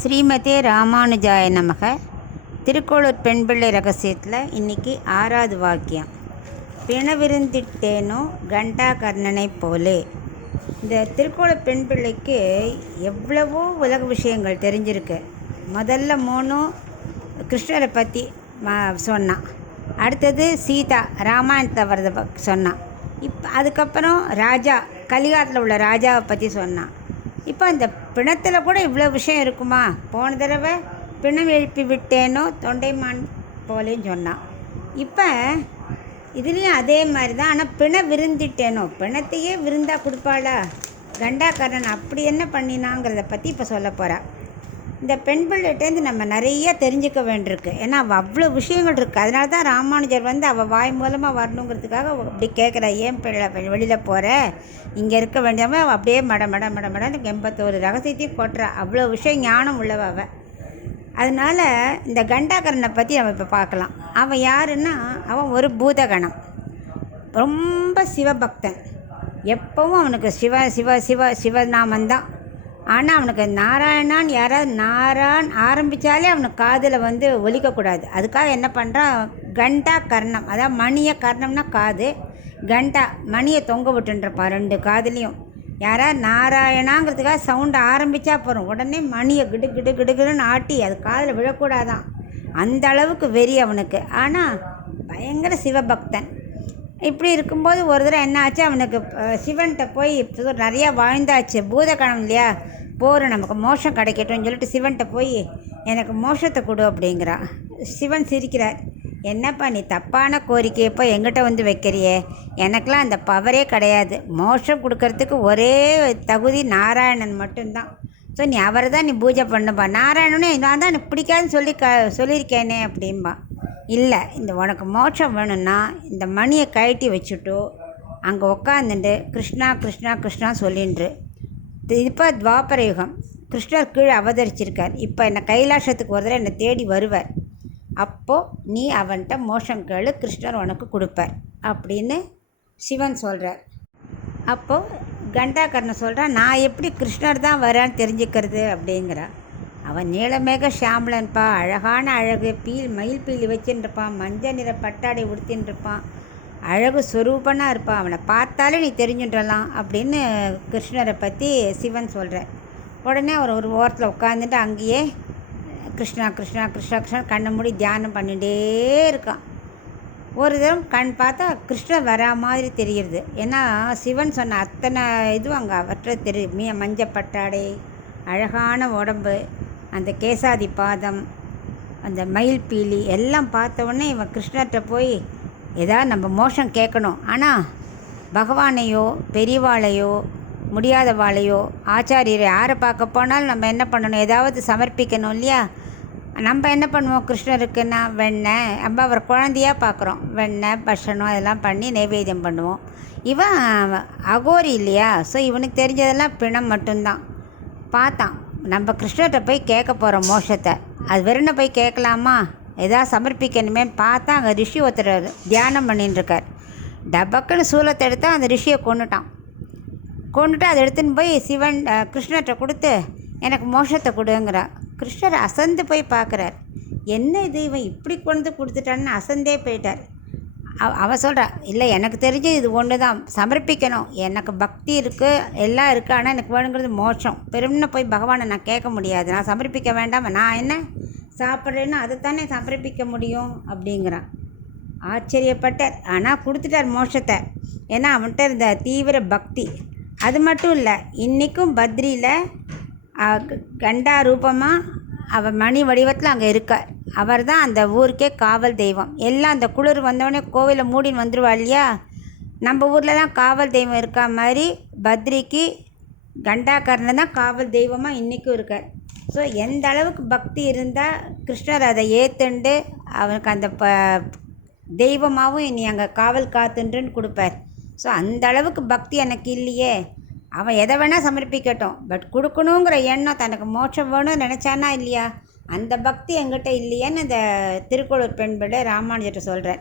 ஸ்ரீமதே ராமானுஜாய நமக. திருக்கோளூர் பெண் பிள்ளை ரகசியத்தில் இன்றைக்கி 6வது வாக்கியம். பிணவிருந்திட்டேனோ கண்டா கர்ணனை போலே. இந்த திருக்கோளூர் பெண் பிள்ளைக்கு எவ்வளவோ உலக விஷயங்கள் தெரிஞ்சிருக்கு. முதல்ல 3 கிருஷ்ணரை பற்றி சொன்னான். அடுத்தது சீதா ராமாயணத்தை வரதை சொன்னான். அதுக்கப்புறம் ராஜா, கலிகாலத்தில் உள்ள ராஜாவை பற்றி சொன்னான். இப்போ அந்த பிணத்தில் கூட இவ்வளோ விஷயம் இருக்குமா? போன தடவை பிணம் எழுப்பி விட்டேனோ தொண்டைமான் போலேன்னு சொன்னான். இப்போ இதுலேயும் அதே மாதிரி தான். ஆனால் விருந்திட்டேனோ, பிணத்தையே விருந்தாக கொடுப்பாளா கண்டாகர்ணன், அப்படி என்ன பண்ணினாங்கிறத பற்றி இப்போ சொல்ல போகிறா. இந்த பெண் பிள்ளைகிட்டேருந்து நம்ம நிறைய தெரிஞ்சுக்க வேண்டியிருக்கு. ஏன்னா அவள் அவ்வளோ விஷயங்கள் இருக்குது. அதனால தான் ராமானுஜர் அவள் வாய் மூலமாக வரணுங்கிறதுக்காக அப்படி கேட்குறா. ஏன் பிள்ளை வெளியில் போகிற, இங்கே இருக்க வேண்டியவன் அவள் அப்படியே மடன்னு 81 ரகசியத்தையும் கொட்டுறா. அவ்வளோ விஷயம் ஞானம் உள்ளவ அவள். அதனால் இந்த கண்டாகரனை பற்றி நம்ம இப்போ பார்க்கலாம். அவன் யாருன்னா, அவன் ஒரு பூதகணம், ரொம்ப சிவபக்தன். எப்போவும் அவனுக்கு சிவ சிவ சிவ சிவநாமந்தான். ஆனால் அவனுக்கு நாராயணான்னு யாராவது நாராயண் ஆரம்பித்தாலே அவனுக்கு காதில் ஒலிக்கக்கூடாது. அதுக்காக என்ன பண்ணுறான், கண்டா கர்ணம், அதாவது மணியை, கர்ணம்னா காது, கண்டா மணியை தொங்க விட்டுருப்பான் 2 காதுலேயும். யாராவது நாராயணாங்கிறதுக்காக சவுண்டை ஆரம்பித்தா போகிறோம், உடனே மணியை கிடு கிடு கிடுன்னு ஆட்டி அது காதில் விழக்கூடாதான். அந்த அளவுக்கு வெறி அவனுக்கு. ஆனால் பயங்கர சிவபக்தன். இப்படி இருக்கும்போது ஒரு தடவை என்ன ஆச்சு, அவனுக்கு சிவன்கிட்ட போய் நிறையா வாழ்ந்தாச்சு, பூதகணம் இல்லையா, போகிறோம் நமக்கு மோஷம் கிடைக்கட்டும்னு சொல்லிட்டு சிவன்கிட்ட போய் எனக்கு மோஷத்தை கொடு அப்படிங்கிறான். சிவன் சிரிக்கிறார். என்னப்பா நீ தப்பான கோரிக்கையை போய் எங்கிட்ட வைக்கிறியே, எனக்கெலாம் அந்த பவரே கிடையாது. மோஷம் கொடுக்கறதுக்கு ஒரே தகுதி நாராயணன் மட்டும்தான். ஸோ நீ அவரை தான் நீ பூஜை பண்ணுப்பா. நாராயணனே நான் தான் எனக்கு பிடிக்காதுன்னு சொல்லியிருக்கேனே அப்படின்பா. இல்லை, இந்த உனக்கு மோட்சம் வேணும்னா இந்த மணியை கழட்டி வச்சுட்டோ அங்கே உக்காந்துட்டு கிருஷ்ணா கிருஷ்ணா கிருஷ்ணா சொல்லின்று. இப்போ துவாபர யுகம், கிருஷ்ணர் கீழே அவதரிச்சிருக்கார். இப்போ என்னை கைலாசத்துக்கு ஒரு தடவை என்னை தேடி வருவார். அப்போது நீ அவன்கிட்ட மோஷம் கேளு, கிருஷ்ணர் உனக்கு கொடுப்பார் அப்படின்னு சிவன் சொல்கிறார். அப்போது கண்டாகர்ணன் சொல்கிறான், நான் எப்படி கிருஷ்ணர் தான் வரான்னு தெரிஞ்சுக்கிறது அப்படிங்கிறா. அவன் நீளமேக ஷாம்பளன்ப்பா, அழகான அழகு, மயில் பீலி வச்சுருப்பான், மஞ்சள் நிற பட்டாடை உடுத்தின்றிருப்பான், அழகு ஸ்வரூபனாக இருப்பான், அவனை பார்த்தாலே நீ தெரிஞ்சுன்றலாம் அப்படின்னு கிருஷ்ணரை பற்றி சிவன் சொல்கிறார். உடனே அவர் ஒரு ஓரத்தில் உட்காந்துட்டு அங்கேயே கிருஷ்ணா கிருஷ்ணா கிருஷ்ணா கிருஷ்ணா கண்ணை மூடி தியானம் பண்ணிகிட்டே இருக்கான். ஒரு தரம் கண் பார்த்தா கிருஷ்ணர் வரா மாதிரி தெரியுது. ஏன்னா சிவன் சொன்ன அத்தனை இதுவும் அங்கே அவற்றை தெரியும். மஞ்சள் பட்டாடை, அழகான உடம்பு, அந்த கேசாதி பாதம், அந்த மயில் பீலி எல்லாம் பார்த்த உடனே இவன் கிருஷ்ணர்கிட்ட போய் ஏதாவது நம்ம மோஷம் கேட்கணும். ஆனால் பகவானையோ பெரியவாளையோ முடியாதவாளையோ ஆச்சாரியரை யாரை பார்க்க போனாலும் நம்ம என்ன பண்ணணும், ஏதாவது சமர்ப்பிக்கணும் இல்லையா. நம்ம என்ன பண்ணுவோம், கிருஷ்ணருக்குன்னா வெண்ணெய், நம்ம அவர் குழந்தையாக பார்க்குறோம், வெண்ணெய் பட்சணம் அதெல்லாம் பண்ணி நைவேத்தியம் பண்ணுவோம். இவன் அகோரி இல்லையா, ஸோ இவனுக்கு தெரிஞ்சதெல்லாம் பிணம் மட்டும்தான். பார்த்தான், நம்ம கிருஷ்ணர்கிட்ட போய் கேட்க போகிறோம் மோஷத்தை, அது வெறுனை போய் கேட்கலாமா, எதாவது சமர்ப்பிக்கணுமே. பார்த்தா அங்கே ரிஷி ஒருத்தர் தியானம் பண்ணிட்டுருக்கார். டபக்குன்னு சூலத்தை எடுத்தால் அந்த ரிஷியை கொண்டுட்டு அதை எடுத்துன்னு போய் சிவன் கிருஷ்ணர்கிட்ட கொடுத்து எனக்கு மோஷத்தை கொடுங்கிறா. கிருஷ்ணர் அசந்து போய் பார்க்குறார். என்ன இது, இவன் இப்படி கொண்டு கொடுத்துட்டான்னு அசந்தே போயிட்டார். அவன் சொல்கிறா, இல்லை எனக்கு தெரிஞ்சு இது ஒன்று தான் சமர்ப்பிக்கணும், எனக்கு பக்தி இருக்குது எல்லாம் இருக்குது, ஆனால் எனக்கு வேணுங்கிறது மோட்சம். பெரும்னு போய் பகவானை நான் கேட்க முடியாது, நான் சமர்ப்பிக்க வேண்டாம், நான் என்ன சாப்பிட்றேன்னு அதைத்தானே சமர்ப்பிக்க முடியும் அப்படிங்கிறான். ஆச்சரியப்பட்டார். ஆனால் கொடுத்துட்டார் மோட்சத்தை. ஏன்னா அவன்கிட்ட இருந்த தீவிர பக்தி. அது மட்டும் இல்லை, இன்றைக்கும் பத்ரியில் கண்டா ரூபமாக அவள் மணி வடிவத்தில் அங்கே இருக்கார். அவர் தான் அந்த ஊருக்கே காவல் தெய்வம். எல்லாம் அந்த குளிர் வந்தோடனே கோவிலை மூடின்னு வந்துடுவா இல்லையா. நம்ம ஊர்லலாம் காவல் தெய்வம் இருக்கா மாதிரி பத்ரிக்கு கண்டாகர்ணன் தான் காவல் தெய்வமாக இன்றைக்கும் இருக்கார். ஸோ எந்த அளவுக்கு பக்தி இருந்தால் கிருஷ்ணர் அதை ஏற்றுண்டு அவனுக்கு அந்த தெய்வமாகவும் இனி அங்கே காவல் காத்துன்றுன்னு கொடுப்பார். ஸோ அந்த அளவுக்கு பக்தி எனக்கு இல்லையே. அவன் எதை வேணால் சமர்ப்பிக்கட்டும், பட் கொடுக்கணுங்கிற எண்ணம், தனக்கு மோட்சம் வேணும்னு நினச்சானா இல்லையா, அந்த பக்தி எங்கிட்ட இல்லையான்னு இந்த திருக்கோளூர் பெண் பிள்ளை ராமானுஜர்கிட்ட சொல்கிறார்.